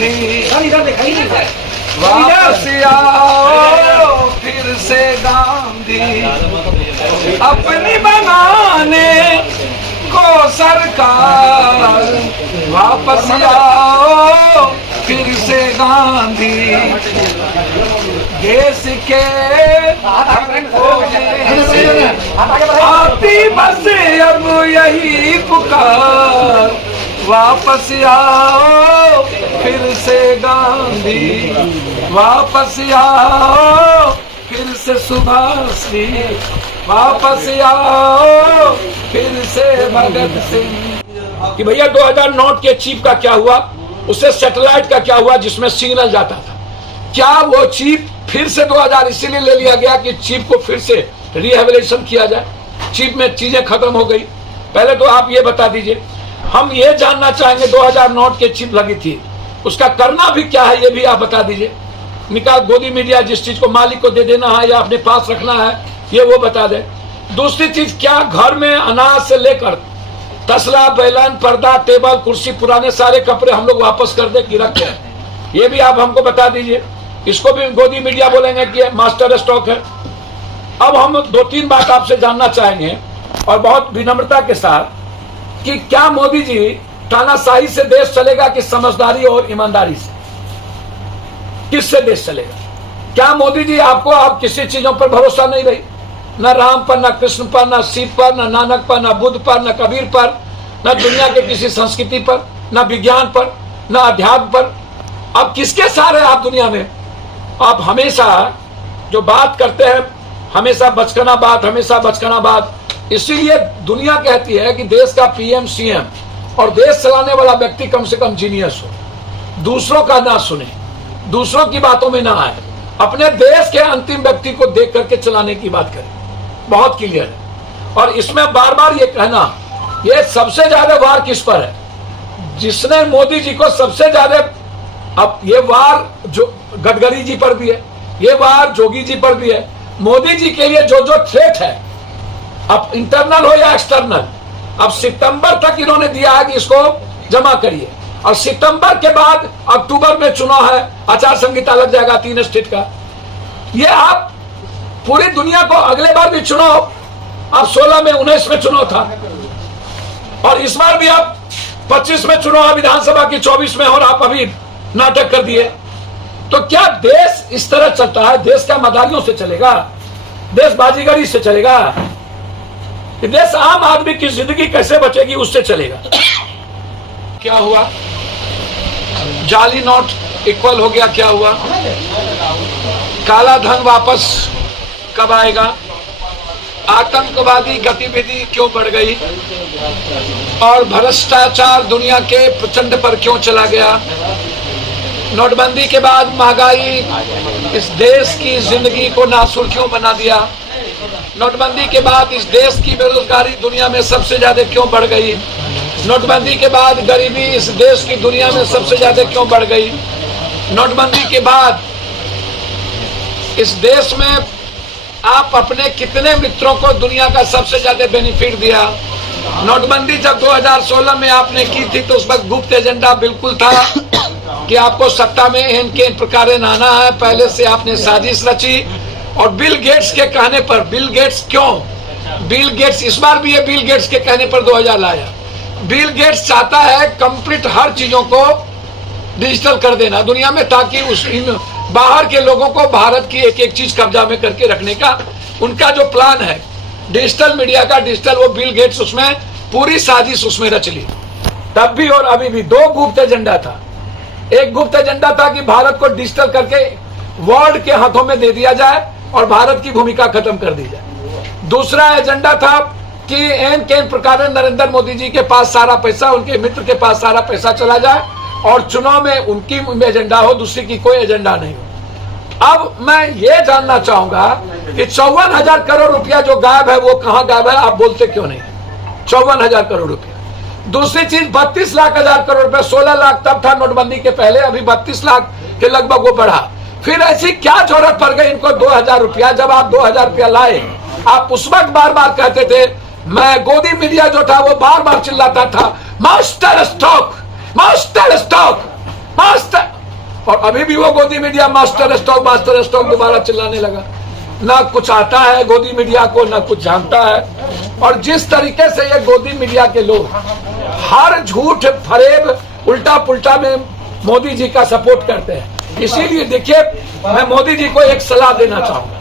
गांधी, वापस आओ फिर से गांधी, अपनी बनाने को सरकार, वापस आओ फिर से गांधी, देश के आती बस अब यही पुकार, वापस आओ फिर से गांधी, वापस आओ फिर से सुभाष जी, वापस आओ फिर से भगत सिंह। कि भैया 2000 नोट के चिप का क्या हुआ, उससे सैटेलाइट का क्या हुआ जिसमें सिग्नल जाता था, क्या वो चिप फिर से 2000 इसीलिए ले लिया गया कि चिप को फिर से रिहेबिलिटेशन किया जाए, चिप में चीजें खत्म हो गई। पहले तो आप ये बता दीजिए, हम ये जानना चाहेंगे 2000 नोट के चिप लगी थी, उसका करना भी क्या है ये भी आप बता दीजिए। निकाल गोदी मीडिया जिस चीज को मालिक को दे देना है या अपने पास रखना है ये वो बता दे। दूसरी चीज, क्या घर में अनाज से लेकर तसला, बैलन, पर्दा, टेबल, कुर्सी, पुराने सारे कपड़े हम लोग वापस कर दे कि रखे हैं, ये भी आप हमको बता दीजिए। इसको भी गोदी मीडिया बोलेंगे कि मास्टर स्टॉक है। अब हम 2-3 बात आपसे जानना चाहेंगे और बहुत विनम्रता के साथ, कि क्या मोदी जी तानाशाही से देश चलेगा कि समझदारी और ईमानदारी से, किससे देश चलेगा? क्या मोदी जी आपको अब किसी चीजों पर भरोसा नहीं रही, न राम पर, न कृष्ण पर, न शिव पर, न नानक पर, न बुद्ध पर, न कबीर पर, न दुनिया के किसी संस्कृति पर, न विज्ञान पर, न अध्यात्म पर, अब किसके सहारे आप दुनिया में? आप हमेशा जो बात करते हैं हमेशा बचकाना बात, हमेशा बचकाना बात। इसीलिए दुनिया कहती है कि देश का पीएम, सीएम और देश चलाने वाला व्यक्ति कम से कम जीनियस हो, दूसरों का ना सुने, दूसरों की बातों में ना आए, अपने देश के अंतिम व्यक्ति को देख करके चलाने की बात करें। बहुत क्लियर है। और इसमें बार बार ये कहना, ये सबसे ज्यादा वार किस पर है? जिसने मोदी जी को सबसे ज्यादा, अब ये वार जो गडकरी जी पर भी है, ये वार जोगी जी पर भी है। मोदी जी के लिए जो जो थ्रेट है, अब इंटरनल हो या एक्सटर्नल, अब सितंबर तक इन्होंने दिया है कि इसको जमा करिए, और सितंबर के बाद अक्टूबर में चुनाव है, आचार संहिता लग जाएगा 3 स्टेट का। ये आप पूरी दुनिया को, अगले बार भी चुनाव आप 16 में, 19 में चुनाव था, और इस बार भी आप 25 में चुनाव है विधानसभा की, 24 में, और आप अभी नाटक कर दिए। तो क्या देश इस तरह चलता है? देश क्या मदारियों से चलेगा? देश बाजीगरी से चलेगा? देश आम आदमी की जिंदगी कैसे बचेगी उससे चलेगा? क्या हुआ? जाली नोट इक्वल हो गया, क्या हुआ? काला धन वापस कब आएगा? आतंकवादी गतिविधि क्यों बढ़ गई? और भ्रष्टाचार दुनिया के प्रचंड पर क्यों चला गया? नोटबंदी के बाद महंगाई इस देश की जिंदगी को नासुर क्यों बना दिया? नोटबंदी के बाद इस देश की बेरोजगारी दुनिया में सबसे ज्यादा क्यों बढ़ गई? नोटबंदी के बाद गरीबी इस देश की दुनिया में सबसे ज्यादा क्यों बढ़ गई? नोटबंदी के बाद इस देश में आप अपने कितने मित्रों को दुनिया का सबसे ज्यादा बेनिफिट दिया? नोटबंदी जब 2016 में आपने की थी तो उस वक्त गुप्त एजेंडा बिल्कुल था कि आपको सत्ता में इन के प्रकार आना है। पहले से आपने साजिश रची, और बिल गेट्स के कहने पर, बिल गेट्स क्यों? बिल गेट्स इस बार भी ये बिल गेट्स के कहने पर 2000 लाया। बिल गेट्स चाहता है कंप्लीट हर चीजों को डिजिटल कर देना दुनिया में, ताकि उस बाहर के लोगों को भारत की एक एक चीज कब्जा में करके रखने का उनका जो प्लान है डिजिटल मीडिया का, डिजिटल, वो बिल गेट्स उसमें पूरी साजिश उसमें रच ली। तब भी और अभी भी 2 गुप्त एजेंडा था। एक गुप्त एजेंडा था कि भारत को डिजिटल करके वर्ल्ड के हाथों में दे दिया जाए और भारत की भूमिका खत्म कर दी जाए। दूसरा एजेंडा था कि एन के प्रकार नरेंद्र मोदी जी के पास सारा पैसा, उनके मित्र के पास सारा पैसा चला जाए और चुनाव में उनकी एजेंडा हो, दूसरी की कोई एजेंडा नहीं हो। अब मैं ये जानना चाहूंगा कि 54,000 करोड़ रुपया जो गायब है वो कहां गायब है? आप बोलते क्यों नहीं? 54,000 करोड़ रुपया। दूसरी चीज 32 लाख हजार करोड़ रुपया, 16 लाख तब था नोटबंदी के पहले, अभी 32 लाख के लगभग वो बढ़ा। फिर ऐसी क्या जरूरत पड़ गई इनको 2,000 रुपया? जब आप 2,000 रुपया लाए, आप उस वक्त बार बार कहते थे, मैं गोदी मीडिया जो था वो बार बार चिल्लाता था, master stock, master stock, master और अभी भी वो गोदी मीडिया मास्टर स्ट्रोक दोबारा चिल्लाने लगा। ना कुछ आता है गोदी मीडिया को, ना कुछ जानता है। और जिस तरीके से ये गोदी मीडिया के लोग हर झूठ फरेब उल्टा पुल्टा में मोदी जी का सपोर्ट करते हैं, इसीलिए देखिए मैं मोदी जी को एक सलाह देना चाहूंगा।